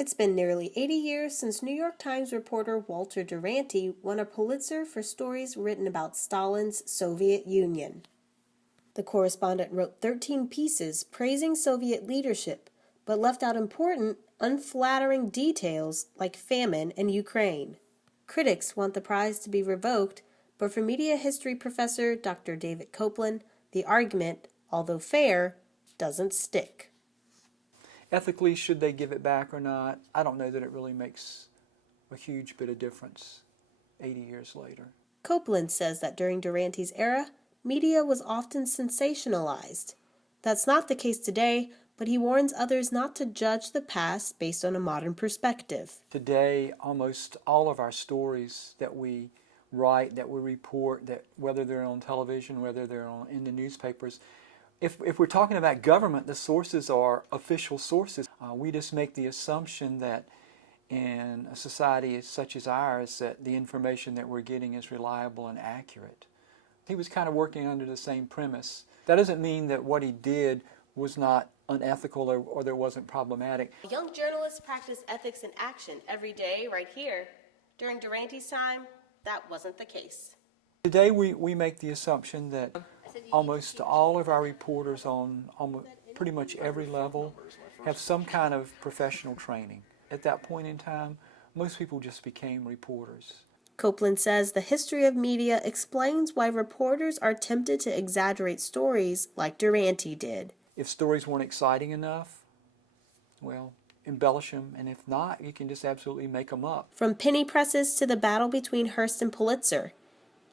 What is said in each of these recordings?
It's been nearly 80 years since New York Times reporter Walter Duranty won a Pulitzer for stories written about Stalin's Soviet Union. The correspondent wrote 13 pieces praising Soviet leadership, but left out important, unflattering details like famine and Ukraine. Critics want the prize to be revoked, but for media history professor Dr. David Copeland, the argument, although fair, doesn't stick. Ethically, should they give it back or not? I don't know that it really makes a huge bit of difference 80 years later. Copeland says that during Duranty's era, media was often sensationalized. That's not the case today, but he warns others not to judge the past based on a modern perspective. Today, almost all of our stories that we write, that we report, that whether they're on television, whether they're in the newspapers, if we're talking about government, the sources are official sources. We just make the assumption that in a society such as ours that the information that we're getting is reliable and accurate. He was kind of working under the same premise. That doesn't mean that what he did was not unethical or that wasn't problematic. Young journalists practice ethics in action every day right here. During Duranty's time, that wasn't the case. Today we make the assumption that almost all of our reporters on pretty much every level have some kind of professional training. At that point in time, most people just became reporters. Copeland says the history of media explains why reporters are tempted to exaggerate stories like Duranty did. If stories weren't exciting enough, well, embellish them, and if not, you can just absolutely make them up. From penny presses to the battle between Hearst and Pulitzer,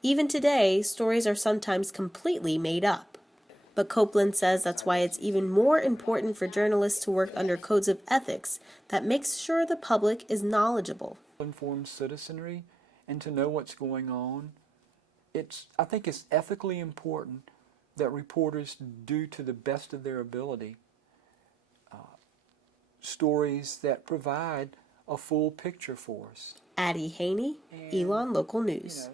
even today, stories are sometimes completely made up. But Copeland says that's why it's even more important for journalists to work under codes of ethics that makes sure the public is knowledgeable. Informed citizenry and to know what's going on. I think it's ethically important that reporters do to the best of their ability stories that provide a full picture for us. Addie Haney, Elon Local News.